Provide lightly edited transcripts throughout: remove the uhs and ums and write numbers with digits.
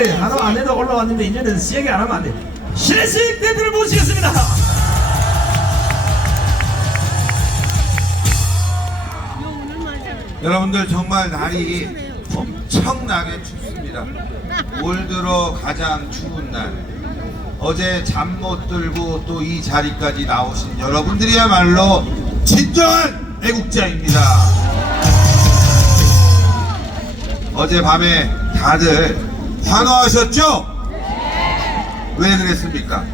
이게 하나 안 해도 올라왔는데 이제는 시작이 안 하면 안 돼. 신혜식 대표를 모시겠습니다. 여러분들 정말 날이 엄청나게 춥습니다. 올 들어 가장 추운 날, 어제 잠 못 들고 또 이 자리까지 나오신 여러분들이야말로 진정한 애국자입니다. 어젯밤에 다들 환호하셨죠? 왜 그랬습니까?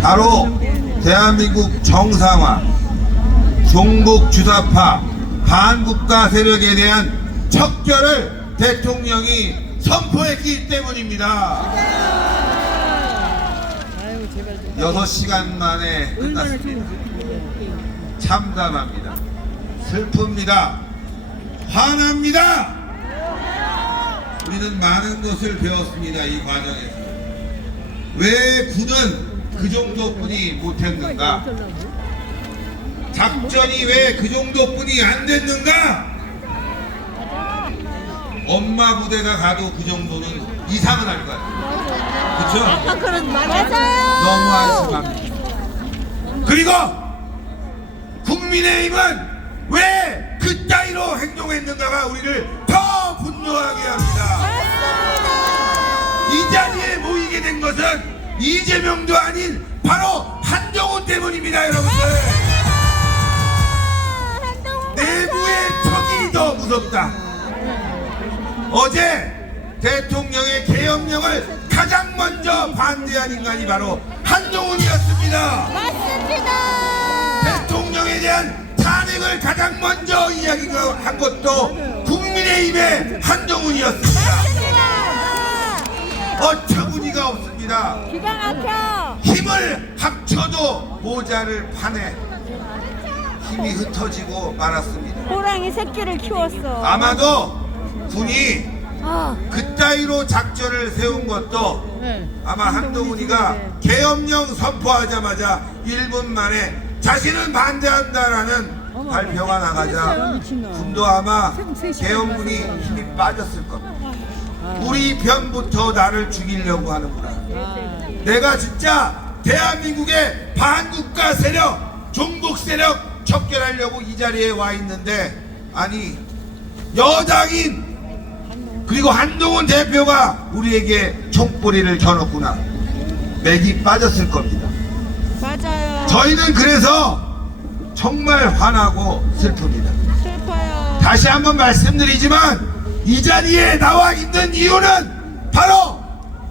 바로 대한민국 정상화, 종북 주사파, 반국가 세력에 대한 척결을 대통령이 선포했기 때문입니다. 6시간 만에 끝났습니다. 참담합니다. 슬픕니다. 화납니다. 우리는 많은 것을 배웠습니다. 이 과정에서. 왜 군은 그 정도뿐이 못했는가? 작전이 왜 그 정도뿐이 안 됐는가? 엄마 부대가 가도 그 정도는 이상은 할 거야. 그렇죠? 그런 맞아요. 너무 안심합니다. 그리고 국민의힘은 왜 그따위로 행동했는가가 우리를 더 분노하게 합니다. 이 자리에 모이게 된 것은 이재명도 아닌 바로 한동훈 때문입니다, 여러분들. 내부의 적이 더 무섭다. 어제 대통령의 계엄령을 가장 먼저 반대한 인간이 바로 한동훈이었습니다. 맞습니다. 대통령에 대한 탄핵을 가장 먼저 이야기한 것도 국민의힘의 한동훈이었습니다. 어처구니가 없습니다. 기가 막혀. 힘을 합쳐도 모자를 파내 힘이 흩어지고 말았습니다. 호랑이 새끼를 키웠어. 아마도 군이 그따위로 작전을 세운 것도 아마 한동훈이가 계엄령 선포하자마자 1분 만에 자신은 반대한다라는 발표가 나가자 군도 아마 계엄군이 힘이 빠졌을 겁니다. 우리 편부터 나를 죽이려고 하는구나. 내가 진짜 대한민국의 반국가 세력, 종북 세력 척결하려고 이 자리에 와 있는데, 아니 여당인 그리고 한동훈 대표가 우리에게 총뿌리를 겨눴구나. 맥이 빠졌을 겁니다. 맞아요. 저희는 그래서 정말 화나고 슬픕니다. 슬퍼요. 다시 한번 말씀드리지만 이 자리에 나와 있는 이유는 바로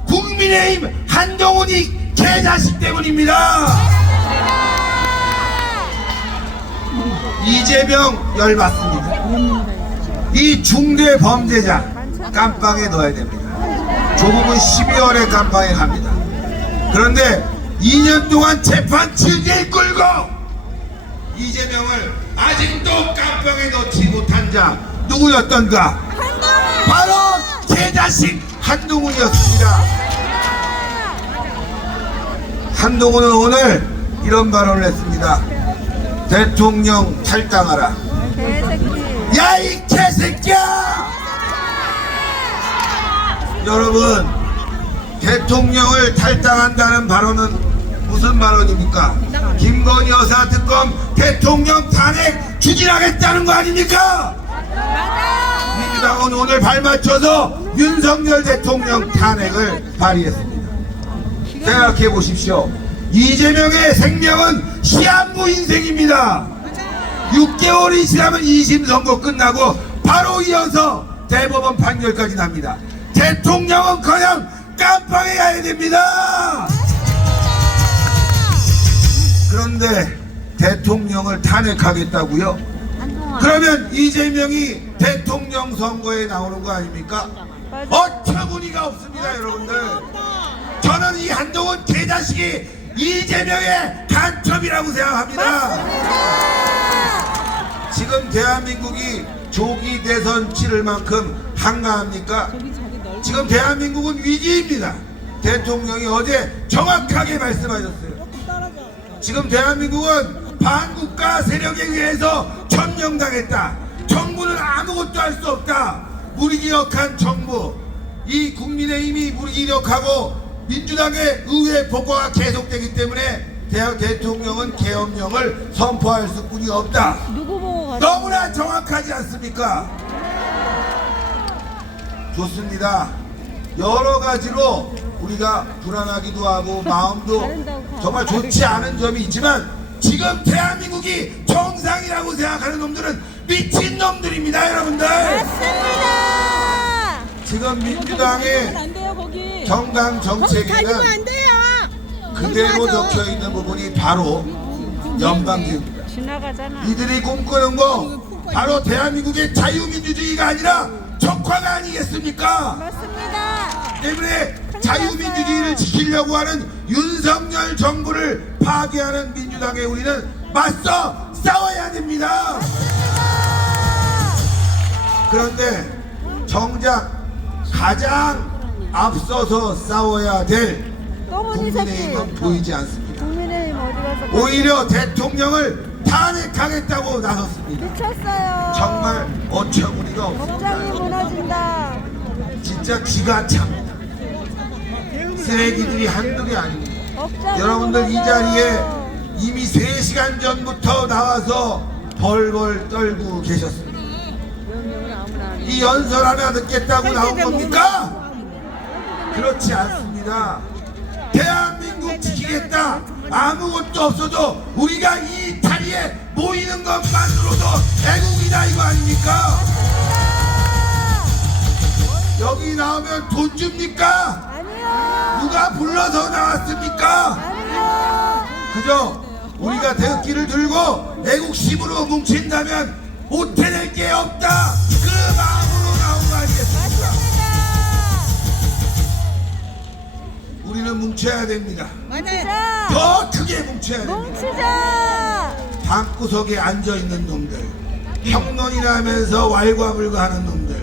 국민의힘 한동훈이 개자식 때문입니다. 이재명 열받습니다. 이 중대 범죄자 깜빵에 넣어야 됩니다. 조국은 12월에 깜빵에 갑니다. 그런데 2년 동안 재판 7개를 끌고 이재명을 아직도 깜빵에 넣지 못한 자 누구였던가? 바로 개자식 한동훈이었습니다. 한동훈은 오늘 이런 발언을 했습니다. 대통령 탈당하라. 야 이 개새끼야! 여러분, 대통령을 탈당한다는 발언은 무슨 발언입니까? 김건희 여사 특검 대통령 탄핵 추진하겠다는 거 아닙니까? 민주당은 오늘 발맞춰서 윤석열 대통령 탄핵을 발의했습니다. 생각해 보십시오. 이재명의 생명은 시한부 인생입니다. 6개월이 지나면 2심 선고 끝나고 바로 이어서 대법원 판결까지 납니다. 대통령은커녕 깜빵에 가야 됩니다. 그런데 대통령을 탄핵하겠다고요? 그러면 이재명이 대통령 선거에 나오는 거 아닙니까? 어처구니가 없습니다, 여러분들. 저는 이 한동훈 개자식이 이재명의 간첩이라고 생각합니다. 지금 대한민국이 조기 대선 치를 만큼 한가합니까? 지금 대한민국은 위기입니다. 대통령이 어제 정확하게 말씀하셨어요. 지금 대한민국은 반국가 세력에 의해서 점령당했다. 정부는 아무것도 할 수 없다. 무기력한 정부, 이 국민의힘이 무기력하고 민주당의 의회 복과가 계속되기 때문에 대통령은 계엄령을 선포할 수뿐이 없다. 누구 보고 갔어? 너무나 정확하지 않습니까? 좋습니다. 여러 가지로 우리가 불안하기도 하고 마음도 정말 좋지 않은 점이 있지만 지금 대한민국이 정상이라고 생각하는 놈들은 미친 놈들입니다, 여러분들. 맞습니다. 지금 민주당의 안 돼요 거기. 정당 가지면 정책에는 안 돼요. 그대로 적혀 있는 부분이 바로 연방제입니다. 지나가잖아. 이들이 꿈꾸는 거 바로 대한민국의 자유민주주의가 아니라 적화가 아니겠습니까? 맞습니다. 때문에 자유민주주의를 지키려고 하는 윤석열 정부를 파괴하는 민주당에 우리는 맞서 싸워야 됩니다. 그런데 정작 가장 앞서서 싸워야 될 또문이 새끼. 국민의힘은 보이지 않습니다. 국민의힘 어디 가서? 오히려 대통령을 탄핵하겠다고 나섰습니다. 미쳤어요. 정말 어처구니가 법장이 없습니다. 무너진다. 진짜 기가 찹니다. 쓰레기들이 한둘이 아닙니다. 법장이 여러분들 이 무너져요. 자리에 이미 3시간 전부터 나와서 벌벌 떨고 계셨습니다. 이 연설 하나 듣겠다고 나온 겁니까? 그렇지 않습니다. 대한민국 지키겠다. 아무것도 없어도 우리가 이 자리에 모이는 것만으로도 애국이다 이거 아닙니까? 여기 나오면 돈 줍니까? 아니요. 누가 불러서 나왔습니까? 아니요. 그죠? 우리가 대기를 들고 애국심으로 뭉친다면 못해낼 게 없다 그 마음으로 나온 거 아니겠습니까? 우리는 뭉쳐야 됩니다. 뭉치자. 더 크게 뭉쳐야 됩니다. 뭉치자. 방구석에 앉아있는 놈들, 평론이나 하면서 왈가불가하는 놈들,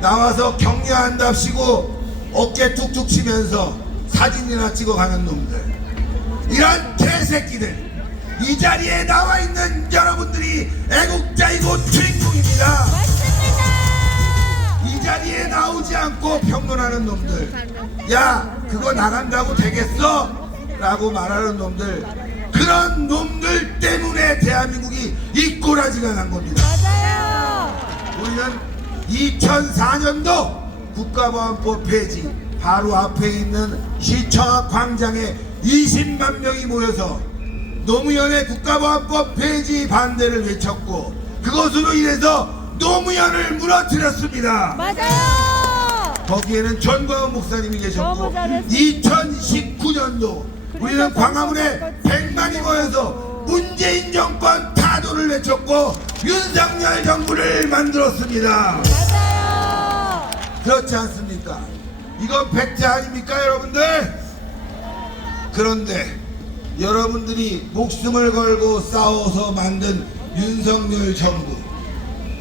나와서 격려한답시고 어깨 툭툭 치면서 사진이나 찍어가는 놈들, 이런 개새끼들, 이 자리에 나와 있는 여러분들이 애국자이고 주인공입니다. 맞습니다. 이 자리에 나오지 않고 평론하는 놈들, 야 그거 나간다고 되겠어? 라고 말하는 놈들, 그런 놈들 때문에 대한민국이 이 꼬라지가 난 겁니다. 맞아요. 우리는 2004년도 국가보안법 폐지 바로 앞에 있는 시청 앞 광장에 20만 명이 모여서 노무현의 국가보안법 폐지 반대를 외쳤고 그것으로 인해서 노무현을 무너뜨렸습니다. 맞아요. 거기에는 전광훈 목사님이 계셨고 너무 잘했습니다. 2019년도 우리는 광화문에 100만이 모여서 문재인 정권 타도를 외쳤고 윤석열 정부를 만들었습니다. 맞아요. 그렇지 않습니까? 이건 팩트 아닙니까 여러분들? 그런데 여러분들이 목숨을 걸고 싸워서 만든 윤석열 정부,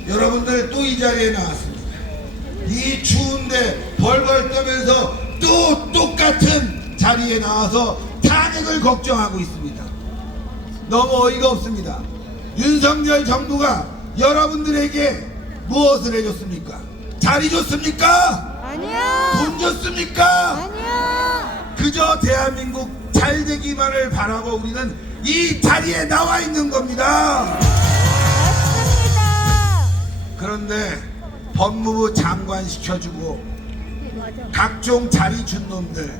여러분들 또 이 자리에 나왔습니다. 이 추운데 벌벌 떠면서 또 똑같은 자리에 나와서 탄핵을 걱정하고 있습니다. 너무 어이가 없습니다. 윤석열 정부가 여러분들에게 무엇을 해줬습니까? 자리 줬습니까? 아니요. 돈 줬습니까? 아니요. 그저 대한민국 잘 되기만을 바라고 우리는 이 자리에 나와 있는 겁니다. 맞습니다. 그런데 법무부 장관 시켜주고 각종 자리 준 놈들,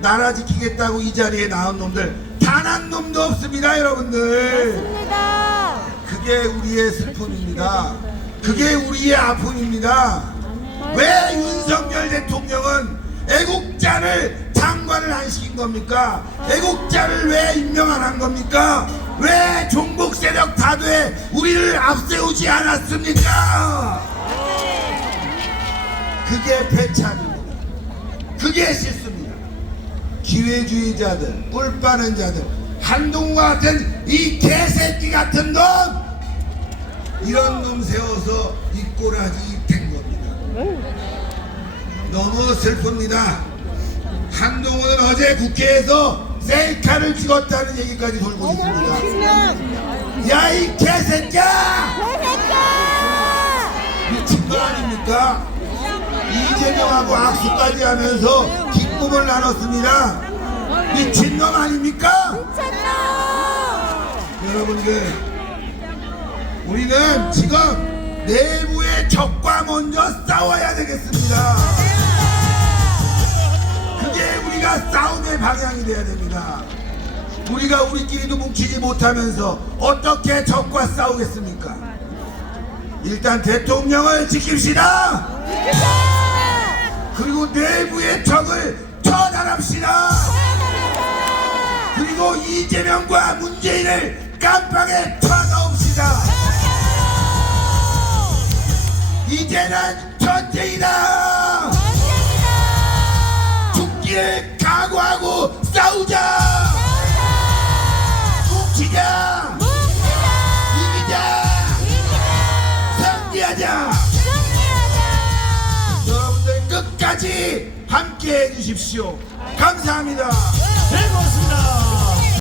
나라 지키겠다고 이 자리에 나온 놈들 단 한 놈도 없습니다 여러분들. 맞습니다. 그게 우리의 슬픔입니다. 그게 우리의 아픔입니다. 왜 윤석열 대통령은 애국자를 장관을 안 시킨 겁니까? 애국자를 왜 임명 안 한 겁니까? 왜 종북 세력 다도에 우리를 앞세우지 않았습니까? 그게 배짱입니다. 그게 실수입니다. 기회주의자들, 꿀 빠는 자들, 한동훈과 같은 이 개새끼 같은 놈, 이런 놈 세워서 이 꼬라지 된 겁니다. 너무 슬픕니다. 한동훈은 어제 국회에서 셀카를 찍었다는 얘기까지 돌고 있습니다. 야 이 개새끼야! 개새끼야! 미친 거 아닙니까? 이 이재명하고 악수까지 하면서 기쁨을 나눴습니다. 미친놈 아닙니까? 여러분들, 우리는 지금 내부의 적과 먼저 싸워야 되겠습니다. 그게 우리가 싸움의 방향이 돼야 됩니다. 우리가 우리끼리도 뭉치지 못하면서 어떻게 적과 싸우겠습니까? 일단 대통령을 지킵시다. 그리고 내부의 적을 처단합시다. 그리고 이재명과 문재인을 깜빵에 쳐넣읍시다. 이제는 전쟁이다. 죽기를 각오하고 싸우자. 뭉치자. 이기자. 승리하자. 여러분들 끝까지 함께 해주십시오. 감사합니다. 대구